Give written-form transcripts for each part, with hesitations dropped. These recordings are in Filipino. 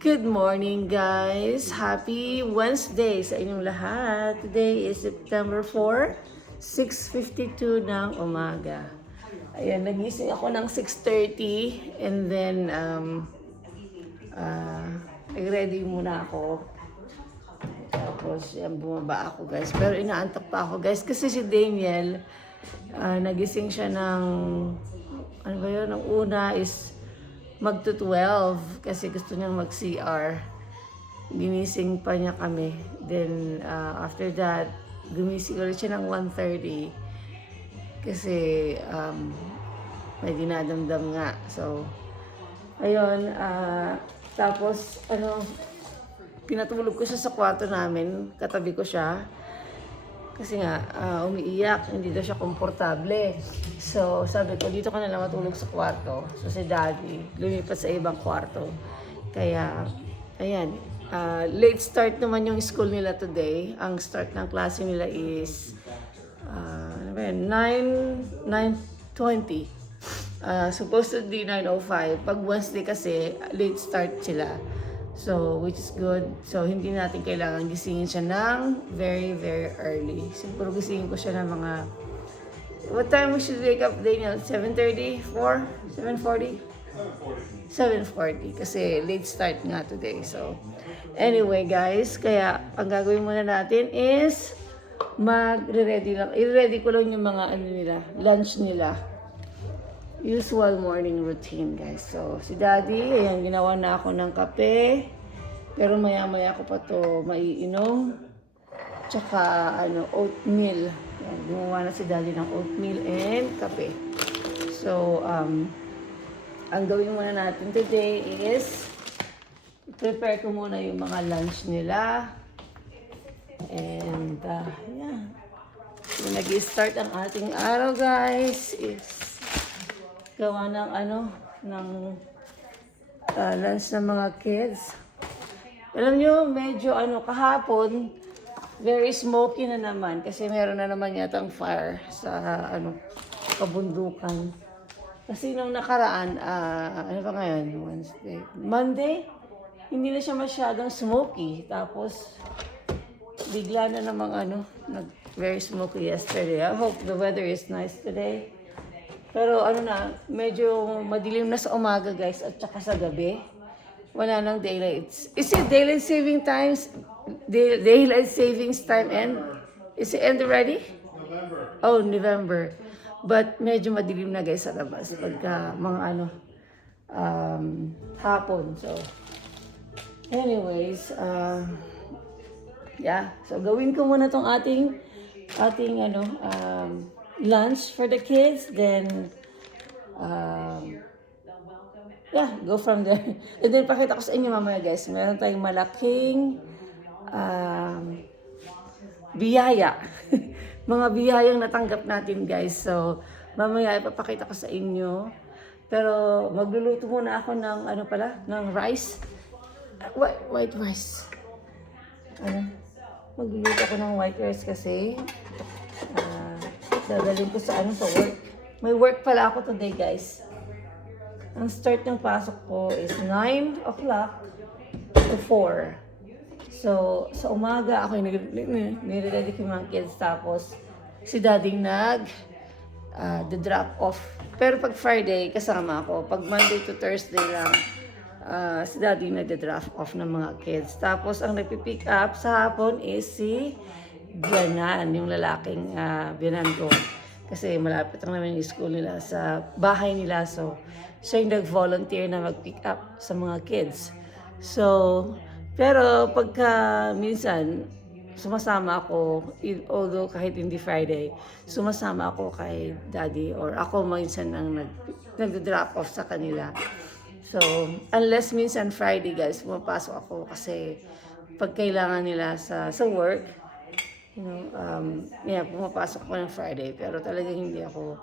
Good morning guys! Happy Wednesday sa inyong lahat. Today is September 4, 6:52 ng umaga. Ayan, nagising ako ng 6:30 and then nag-ready muna ako. Tapos yan, bumaba ako guys. Pero inaantok pa ako guys kasi si Daniel, nagising siya ng, ano ba yun, ang una is magto-12 kasi gusto niyang mag-CR. Ginising pa niya kami. Then, after that, gumising ulit siya ng 1:30 kasi may dinadamdam nga. So, ayun, tapos, pinatulog ko siya sa kwarto namin. Katabi ko siya. Kasi nga, umiiyak, hindi daw siya komportable. So, sabi ko, dito ka na lang matulog sa kwarto. So, si Daddy, lumipat sa ibang kwarto. Kaya, ayan, late start naman yung school nila today. Ang start ng klase nila is, 9:20. Supposed to be 9:05. Pag Wednesday kasi, late start sila. So, which is good. So, hindi natin kailangan gisingin siya ng very, very early. Siguro gisingin ko siya ng mga... What time we should wake up, Daniel? 7:30? 4? 7:40? 7:40. Kasi late start nga today. So, anyway guys, kaya ang gagawin muna natin is magre-ready lang. I-ready ko lang yung mga lunch nila. Usual morning routine, guys. So, si Daddy, ayan, ginawa na ako ng kape. Pero maya-maya ko pa to maiinom. Tsaka, oatmeal. Ayan, gumawa na si Daddy ng oatmeal and kape. So, ang gawin muna natin today is prepare ko muna yung mga lunch nila. And, yeah. So, nag-start ang ating araw, guys, is gawa ng lunch ng mga kids. Alam nyo, medyo kahapon, very smoky na naman kasi meron na naman yatang fire sa kabundukan. Kasi nung nakaraan, ano ba ngayon? Wednesday. Monday, hindi na siya masyadong smoky. Tapos, bigla na namang very smoky yesterday. I hope the weather is nice today. Pero medyo madilim na sa umaga guys at saka sa gabi. Wala nang daylight. Is it daylight saving times? Daylight savings time end? Is it end already? November. Oh, November. But medyo madilim na guys sa labas pagka mga hapon. So, anyways, yeah. So, gawin ko muna tong ating lunch for the kids, then yeah, go from there. And then pakita ko sa inyo mamaya guys, meron tayong malaking biyaya. Mga biyayang natanggap natin guys. So mamaya ipapakita ko sa inyo. Pero magluluto muna ako ng ng rice. White rice. Magluluto ako ng white rice kasi dadalhin ko sa work. May work pala ako today, guys. Ang start ng pasok ko is 9 o'clock to 4. So, sa umaga, ako yung nire-ready ko yung mga kids. Tapos, si Daddy the drop off. Pero pag Friday, kasama ako. Pag Monday to Thursday lang, si Daddy nagde-drop off ng mga kids. Tapos, ang nagpipick up sa hapon is si Bianan, yung lalaking biyanan ko. Kasi malapit lang naman yung school nila sa bahay nila. So, siya yung nag-volunteer na mag-pick up sa mga kids. So, pero pagka minsan, sumasama ako, although kahit hindi Friday, sumasama ako kay Daddy or ako minsan ang nag-drop off sa kanila. So, unless minsan Friday guys, pumapasok ako kasi pag kailangan nila sa work, pumapasok ko ng Friday. Pero talaga hindi ako,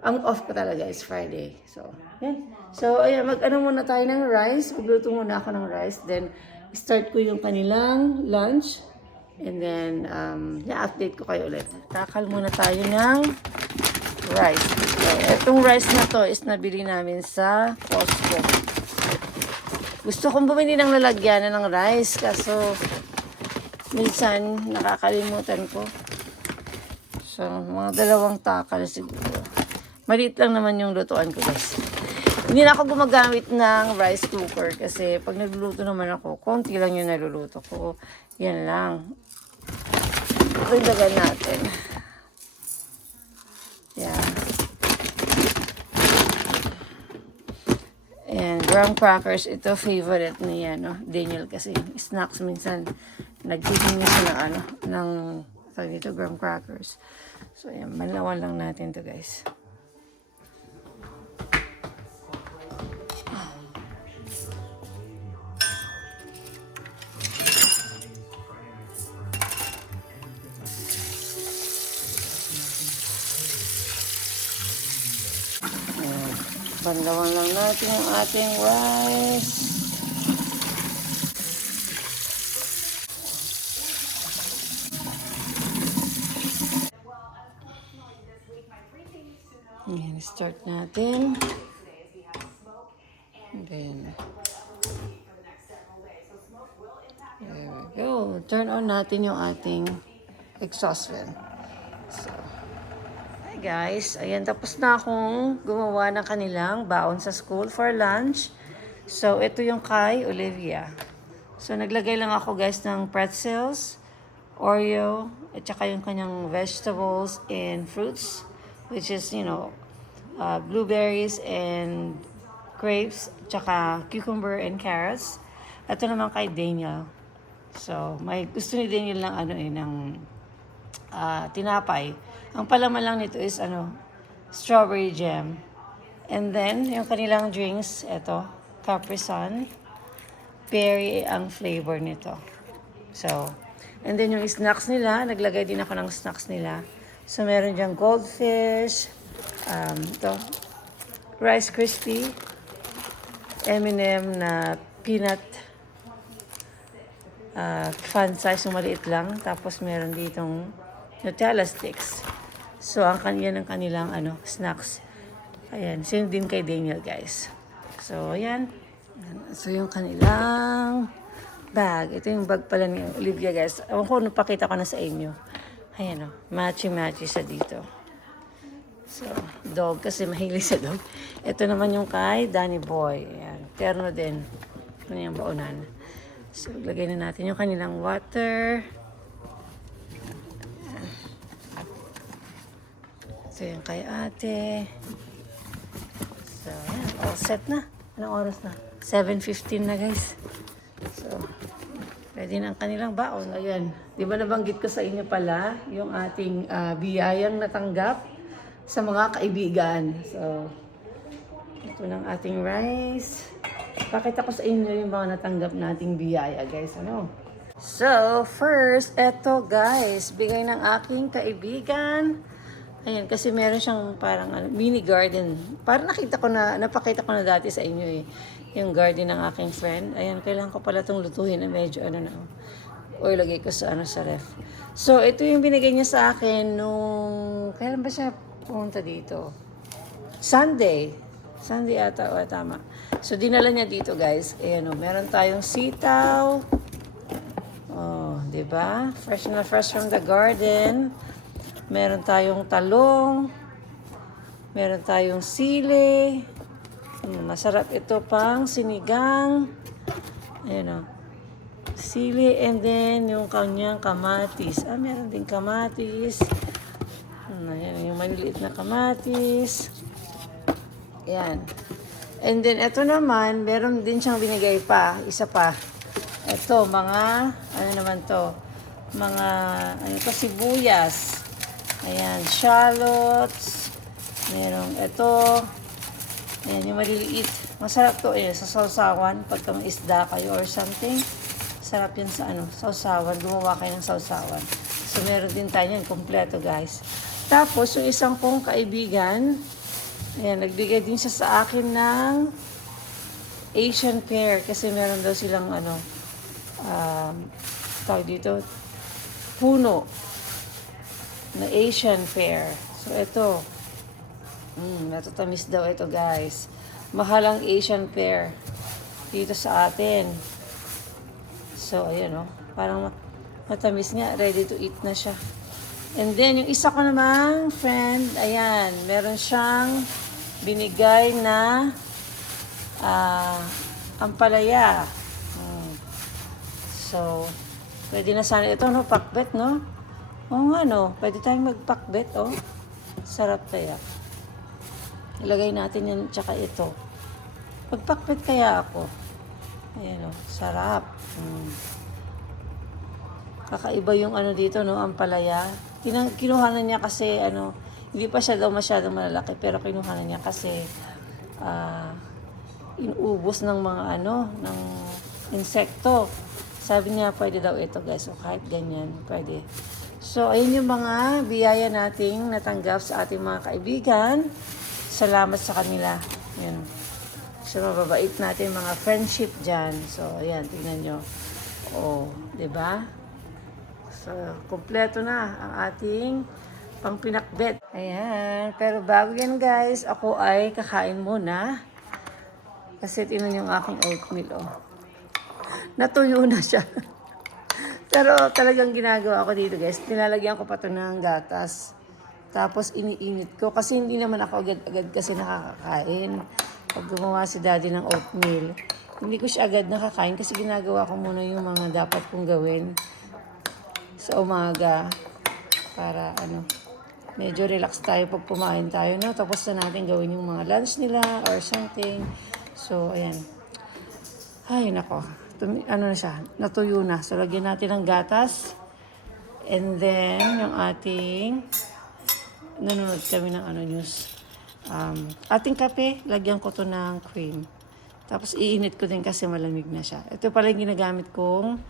ang off ko talaga is Friday. So, yan. So, ayan, muna tayo ng rice. Magluto muna ako ng rice. Then, start ko yung kanilang lunch. And then, update ko kayo ulit. Takal muna tayo ng rice. So, itong rice na to is nabili namin sa Costco. Gusto kong bumili ng lalagyanan ng rice, kaso minsan nakakalimutan ko. So, mga 2 takal siguro. Maliit lang naman yung lutuan ko, guys. Hindi na ako gumagamit ng rice cooker kasi pag nagluluto naman ako, konti lang yung naluluto ko. Yan lang. Dagdagan natin. Yan. And graham crackers, ito favorite niya, no? Daniel kasi snacks minsan nagtitingi siya ng dito, graham crackers. So, yan, malawan lang natin to, guys. Banlawan lang natin yung ating rice. Ayan, start natin. And then, there we go. Turn on natin yung ating exhaust fan. So, hi guys, ayan, tapos na akong gumawa ng kanilang baon sa school for lunch. So, ito yung kay Olivia. So, naglagay lang ako guys ng pretzels, Oreo, at saka yung kanyang vegetables and fruits, which is, blueberries and grapes, at saka cucumber and carrots. Ito naman kay Daniel. So, may gusto ni Daniel ng tinapay. Ang palaman lang nito is strawberry jam. And then, yung kanilang drinks, ito, Capri Sun. Berry ang flavor nito. So, and then yung snacks nila, naglagay din ako ng snacks nila. So, meron diyang goldfish, ito, Rice Krispie, M&M na peanut, fun size, yung maliit lang. Tapos, meron ditong Nutella sticks. So, ang kanilang snacks. Ayan, same din kay Daniel, guys. So, ayan. So, yung kanilang bag. Ito yung bag pala ni Olivia, guys. Ewan ko, napakita ko na sa inyo. Ayan, matchy-matchy sa dito. So, dog, kasi mahilig sa dog. Ito naman yung kay Danny Boy. Ayan, terno din. Ito yung baonan. So, lagay na natin yung kanilang water. So, yung kay ate. So, ayan. All set na. Anong oras na? 7:15 na, guys. So, pwede na ang kanilang baon. Ayan. Di ba nabanggit ko sa inyo pala yung ating biyayang natanggap sa mga kaibigan. So, ito ng ating rice. Pakita ko sa inyo yung mga natanggap nating biyaya, guys. So, first, eto, guys. Bigay ng aking kaibigan. Ayan, kasi meron siyang parang mini garden. Parang napakita ko na dati sa inyo yung garden ng aking friend. Ayan, kailangan ko pala itong lutuhin na medyo or lagay ko sa ref. So, ito yung binigay niya sa akin nung, kailan ba siya pumunta dito? Sunday ata, tama. So, dinala niya dito, guys. Ayan, meron tayong sitaw. Oh, diba? Fresh na fresh from the garden. Meron tayong talong. Meron tayong sili. Masarap ito pang sinigang. Ayan, sili, and then yung kanyang kamatis. Meron din kamatis. Ayan, yung maliliit na kamatis. Ayan. And then, ito naman, meron din siyang binigay pa. Isa pa. Ito, mga, sibuyas. Ayan, shallots. Merong ito. Ayan, yung maliliit. Masarap to sa sausawan. Pagka may isda kayo or something. Sarap yun sa sausawan. Gumawa kayo ng sausawan. So, meron din tayo yan. Kompleto, guys. Tapos, yung isang kong kaibigan, ayan, nagbigay din siya sa akin ng Asian pear. Kasi meron daw silang, tawag dito, puno na Asian pear. So, ito. Natatamis daw ito, guys. Mahal ang Asian pear. dito sa atin. So, ayan parang matamis nga, ready to eat na siya. And then, yung isa ko namang friend, ayan, meron siyang binigay na ampalaya. So, pwede na sana ito, pakbet, no? Oo nga, pwede tayong magpakbet, Sarap kaya. Ilagay natin yan, tsaka ito. Magpakbet kaya ako. Ayan, sarap. Kakaiba yung dito, ampalaya. Kinuhanan niya kasi, hindi pa siya daw masyadong malalaki, pero kinuhanan niya kasi, inubos ng mga ng insekto. Sabi niya, pwede daw ito guys. So, kahit ganyan, pwede. So, ayun yung mga biyaya nating natanggap sa ating mga kaibigan. Salamat sa kanila. Yan. So, mababait natin mga friendship dyan. So, ayan, tingnan nyo. Diba? So, kompleto na ang ating pangpinakbet. Ayan. Pero bago yan guys, ako ay kakain muna. Kasi tingnan yung aking oatmeal, Natuyo na siya. Pero talagang ginagawa ko dito guys, nilalagyan ko pa ito ng gatas. Tapos iniinit ko kasi hindi naman ako agad-agad kasi nakakakain. Pag gumawa si daddy ng oatmeal, hindi ko siya agad nakakain kasi ginagawa ko muna yung mga dapat kong gawin sa umaga. Para medyo relax tayo pag kumain tayo, Tapos na natin gawin yung mga lunch nila or something. So, ayan. Ay, nako. Na siya, natuyo na. So, lagyan natin ng gatas. And then, yung ating, nanonood kami ng news. Ating kape, lagyan ko to ng cream. Tapos, iinit ko din kasi malamig na siya. Ito pala yung ginagamit kong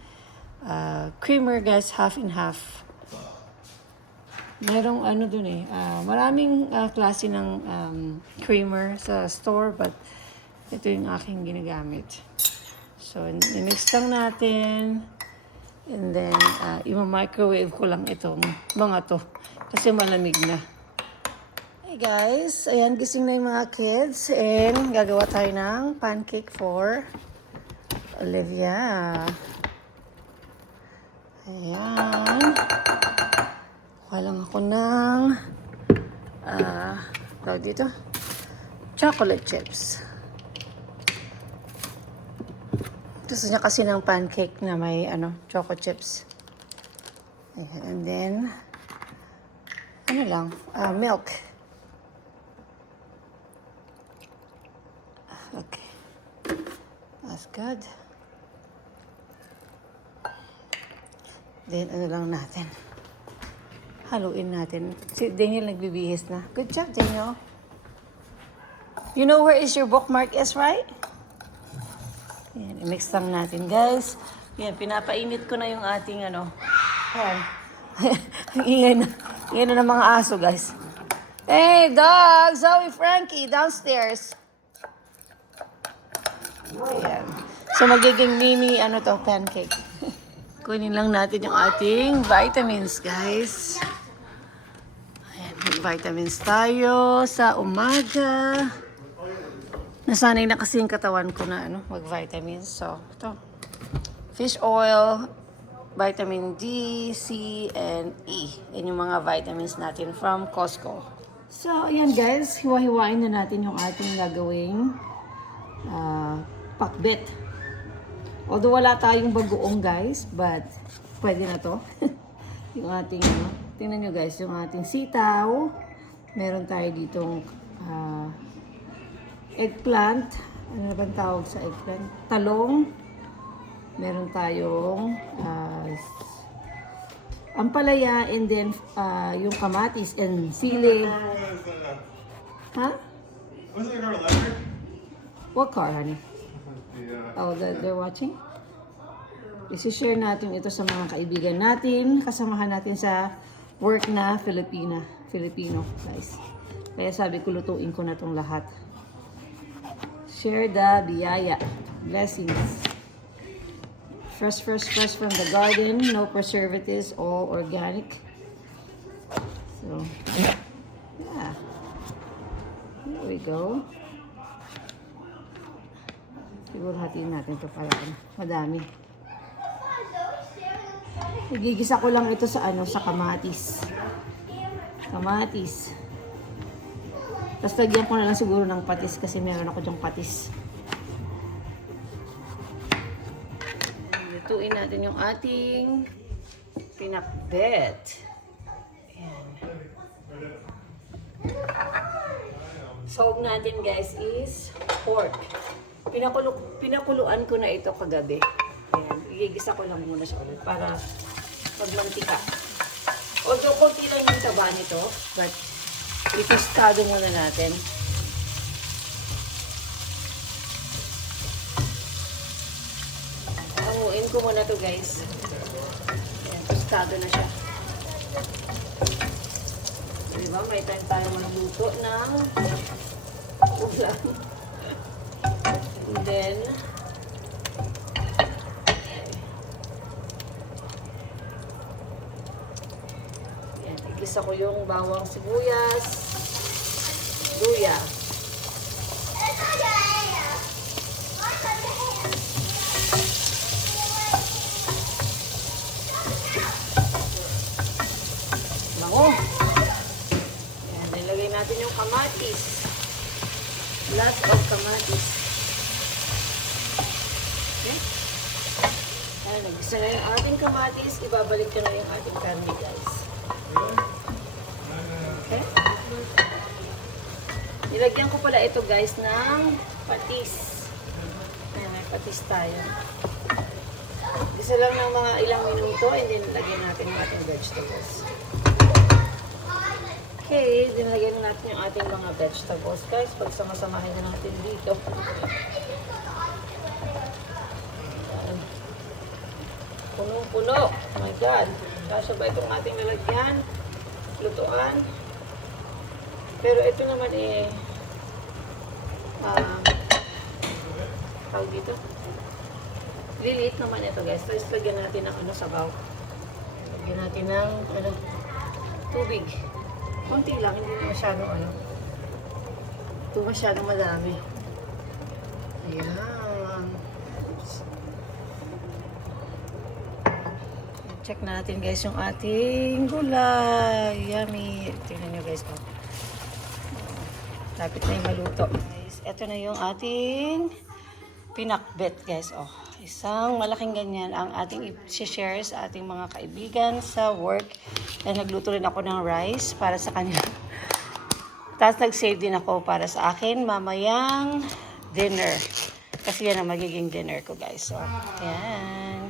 creamer, guys, half and half. Merong dun maraming klase ng creamer sa store, but ito yung aking ginagamit. So, i-mix lang natin. And then, i-microwave ko lang itong mga to. Kasi malamig na. Hey guys, ayan, gising na yung mga kids. And gagawa tayo ng pancake for Olivia. Ayan. Kuha lang ako ng tawag dito, chocolate chips. Gusto niya kasi ng pancake na may choco chips. Ayan. And then milk. Okay. That's good. Then lang natin. Haluin natin. Si Daniel nagbibihis na. Good job, Daniel. You know where is your bookmark is, right? Yan, i-mix lang natin, guys. Yan, pinapainit ko na yung ating Ayan. Ingay na ng mga aso, guys. Hey, dog! Zoe, Frankie, downstairs. Ayan. So, magiging mini, pancake. Kunin lang natin yung ating vitamins, guys. Ayan, vitamins tayo sa umaga. Nasanay na kasi yung katawan ko na mag-vitamins. So, ito. Fish oil, vitamin D, C, and E. Yan yung mga vitamins natin from Costco. So, ayan guys. Hiwa-hiwain na natin yung ating gagawing pakbet. Although wala tayong bagoong guys, but pwede na to. Yung ating, tingnan nyo guys, yung ating sitaw. Meron tayo ditong eggplant. Ano na bang tawag sa eggplant? Talong. Meron tayong ampalaya, and then yung kamatis and sili. Huh? Was it a car electric? What car, honey? Yeah. Oh, they're watching? Isi-share natin ito sa mga kaibigan natin, kasamahan natin sa work na Filipino, guys. Kaya sabi ko, lutuin ko na itong lahat. Share the biyaya. Blessings. Fresh from the garden. No preservatives, all organic. So, yeah. Here we go. Siguro hatiin natin ito para madami. Nagigisa ko lang ito sa sa kamatis. Kamatis. Tapos lagyan ko na lang siguro ng patis kasi meron ako dyang patis. Lutuin natin yung ating pinakbet. Ayan. Sahog natin guys is pork. Pinakuluan ko na ito kagabi. Ayan. Igigisa ko lang muna siya ulit para magmantika. Although konti lang yung taba nito, but itostado muna natin. Hanguin ko muna to guys. Ayan, tostado na siya. Diba? May time tayo magluto ng ulam. And then, ayan, igisa ko yung bawang sibuyas, luya. Bango. Ayan, nilagay natin yung kamatis. Lots of kamatis. Okay. Ayan, nagisa na yung ating kamatis. Ibabalik ko na yung ating karne, guys. Okay. Nilagyan ko pala ito, guys, ng patis. Ayan, may patis tayo. Isa lang ng mga ilang minuto and then lagyan natin yung ating vegetables. Okay, dinlagyan natin yung ating mga vegetables. Guys, pagsama-samahin na natin dito. Punong-puno. Oh my God. Kasya ba itong ating lalagyan? Lutuan. Pero ito naman tawag dito. Liliit naman ito guys. Tapos lagyan natin ng sabaw. Lagyan natin ng tubig. Kunti lang, hindi na masyadong ito masyadong madami. Ayan. Oops. Check natin guys yung ating gulay. Yummy. Tingnan nyo guys. Lapit na yung maluto. Guys, ito na yung ating pinakbet guys. Isang malaking ganyan ang ating i-share sa ating mga kaibigan sa work. And nagluto rin ako ng rice para sa kanila. Tapos nag-save din ako para sa akin mamayang dinner. Kasi yan ang magiging dinner ko guys. So, yan.